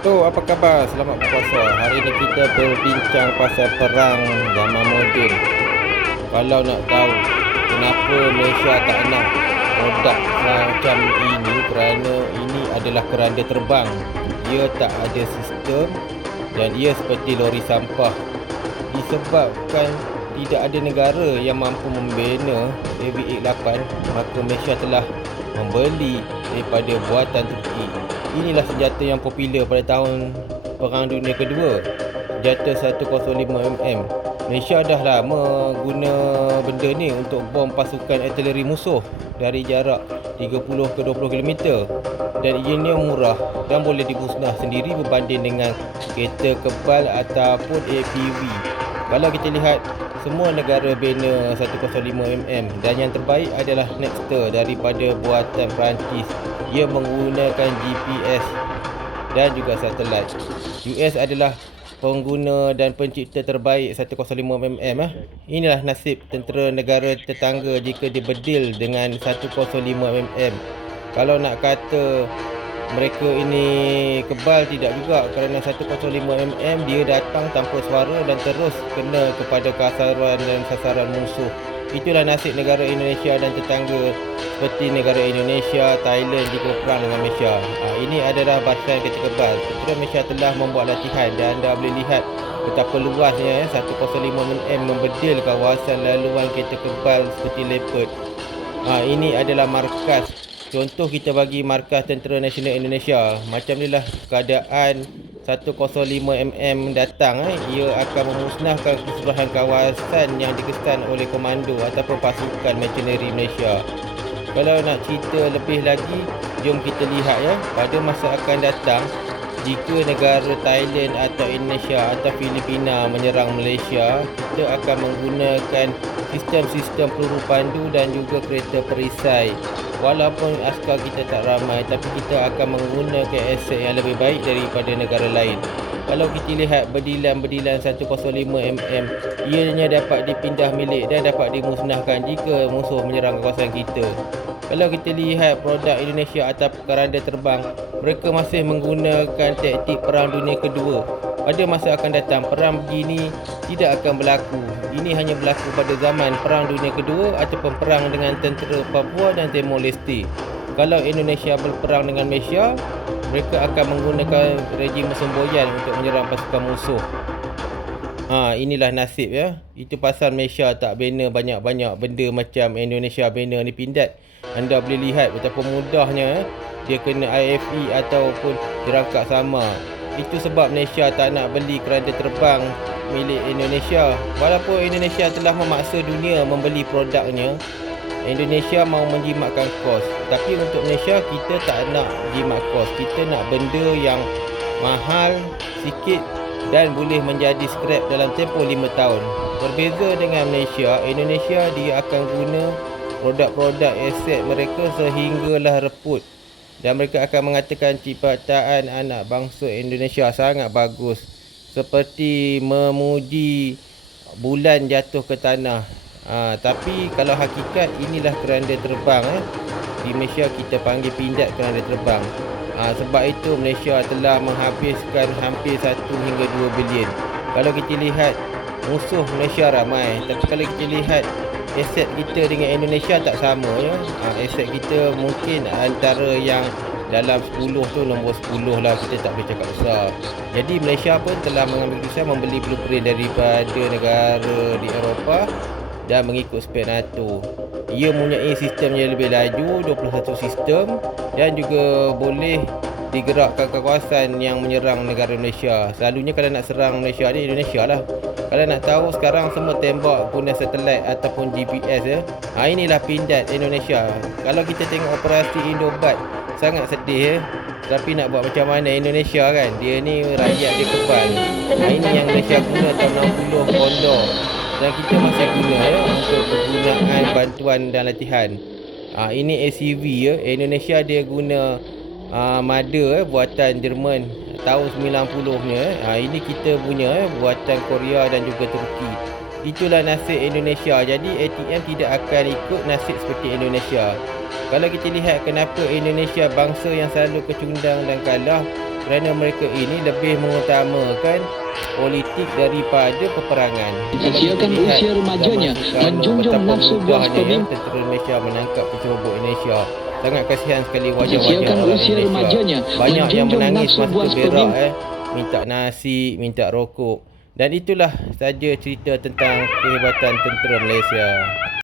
So, apa khabar? Selamat berpuasa. Hari ini kita berbincang pasal perang zaman moden. Kalau nak tahu kenapa Malaysia tak nak produk macam ini, kerana ini adalah keranda terbang. Ia tak ada sistem dan ia seperti lori sampah. Disebabkan tidak ada negara yang mampu membina AV8, maka Malaysia telah membeli daripada buatan Turki. Inilah senjata yang popular pada tahun Perang Dunia Kedua, senjata 105mm. Malaysia dah lama guna benda ni untuk bom pasukan artileri musuh dari jarak 30 ke 20 km, dan ianya murah dan boleh dimusnah sendiri berbanding dengan kereta kebal ataupun APV. Kalau kita lihat, semua negara bina 105mm dan yang terbaik adalah Nexter daripada buatan Perancis. Ia menggunakan GPS dan juga satelit. US adalah pengguna dan pencipta terbaik 105mm. Inilah nasib tentera negara tetangga jika dibedil dengan 105mm. Kalau nak kata mereka ini kebal, tidak juga, kerana 105mm dia datang tanpa suara dan terus kena kepada kasaran dan sasaran musuh. Itulah nasib negara Indonesia dan tetangga seperti negara Indonesia, Thailand jika perang dengan Malaysia. Ini adalah barisan kereta kebal. Tentera Malaysia telah membuat latihan dan anda boleh lihat betapa luasnya 105mm membedil kawasan laluan kereta kebal seperti Leopard. Ini adalah markas. Contoh kita bagi markas Tentera Nasional Indonesia. Macam inilah keadaan 105mm datang. Ia akan memusnahkan keseluruhan kawasan yang dikesan oleh komando ataupun pasukan machinery Malaysia. Kalau nak cerita lebih lagi, jom kita lihat ya, pada masa akan datang, jika negara Thailand atau Indonesia atau Filipina menyerang Malaysia, kita akan menggunakan sistem-sistem peluru pandu dan juga kereta perisai. Walaupun askar kita tak ramai, tapi kita akan menggunakan aset yang lebih baik daripada negara lain. Kalau kita lihat bedilan-bedilan 105mm, ianya dapat dipindah milik dan dapat dimusnahkan jika musuh menyerang kawasan kita. Kalau kita lihat produk Indonesia atau keranda terbang, mereka masih menggunakan taktik Perang Dunia Kedua. Pada masa akan datang, perang begini tidak akan berlaku. Ini hanya berlaku pada zaman Perang Dunia Kedua ataupun perang dengan tentera Papua dan Timor Leste. Kalau Indonesia berperang dengan Malaysia, mereka akan menggunakan rejim semboyan untuk menyerang pasukan musuh. Inilah nasib ya. Itu pasal Malaysia tak bina banyak-banyak benda macam Indonesia bina ni pindad. Anda boleh lihat betapa mudahnya dia kena IFE ataupun dirangkap sama. Itu sebab Malaysia tak nak beli keranda terbang milik Indonesia. Walaupun Indonesia telah memaksa dunia membeli produknya, Indonesia mahu menjimatkan kos. Tapi untuk Malaysia, kita tak nak jimat kos. Kita nak benda yang mahal sikit dan boleh menjadi scrap dalam tempoh 5 tahun. Berbeza dengan Malaysia, Indonesia dia akan guna produk-produk aset mereka sehinggalah reput. Dan mereka akan mengatakan ciptaan anak bangsa Indonesia sangat bagus. Seperti memuji bulan jatuh ke tanah. Tapi kalau hakikat, inilah keranda terbang. Di Malaysia kita panggil pindad keranda terbang. Sebab itu Malaysia telah menghabiskan hampir 1 hingga 2 bilion. Kalau kita lihat, musuh Malaysia ramai. Tapi kalau kita lihat aset kita dengan Indonesia tak sama ya. Aset kita mungkin antara yang dalam 10 tu nombor 10 lah, kita tak boleh cakap besar. Jadi Malaysia pun telah mengambil keputusan membeli blueprint daripada negara di Eropah dan mengikut spek NATO. Ia mempunyai sistem yang lebih laju, 21 sistem, dan juga boleh digerakkan ke kawasan yang menyerang negara Malaysia. Selalunya kalau nak serang Malaysia ni, Indonesia lah. Kalau nak tahu, sekarang semua tembak guna satelit ataupun GPS ya. Inilah pindad Indonesia. Kalau kita tengok operasi Indobat, sangat sedih ya. Tapi nak buat macam mana, Indonesia kan, dia ni rakyat dia kebal. Ini yang Malaysia guna tahun 60 Condor. Dan kita masih guna ya untuk penggunaan bantuan dan latihan. Ini ACV ya. Indonesia dia guna Mother buatan Jerman tahun 90-nya. Ini kita punya buatan Korea dan juga Turki. Itulah nasib Indonesia. Jadi ATM tidak akan ikut nasib seperti Indonesia. Kalau kita lihat kenapa Indonesia bangsa yang selalu kecundang dan kalah, kerana mereka ini lebih mengutamakan politik daripada peperangan. Kecilkan usia remajanya, menjunjung nafsu buah pemimpin. Tentera Malaysia menangkap penceroboh Indonesia. Sangat kasihan sekali wajah-wajah Kecilkan orang usia Indonesia. remajanya, Banyak yang menjunjung menangis nafsu masa buah tu berak pemimpin. minta nasi, minta rokok. Dan itulah saja cerita tentang kehebatan tentera Malaysia.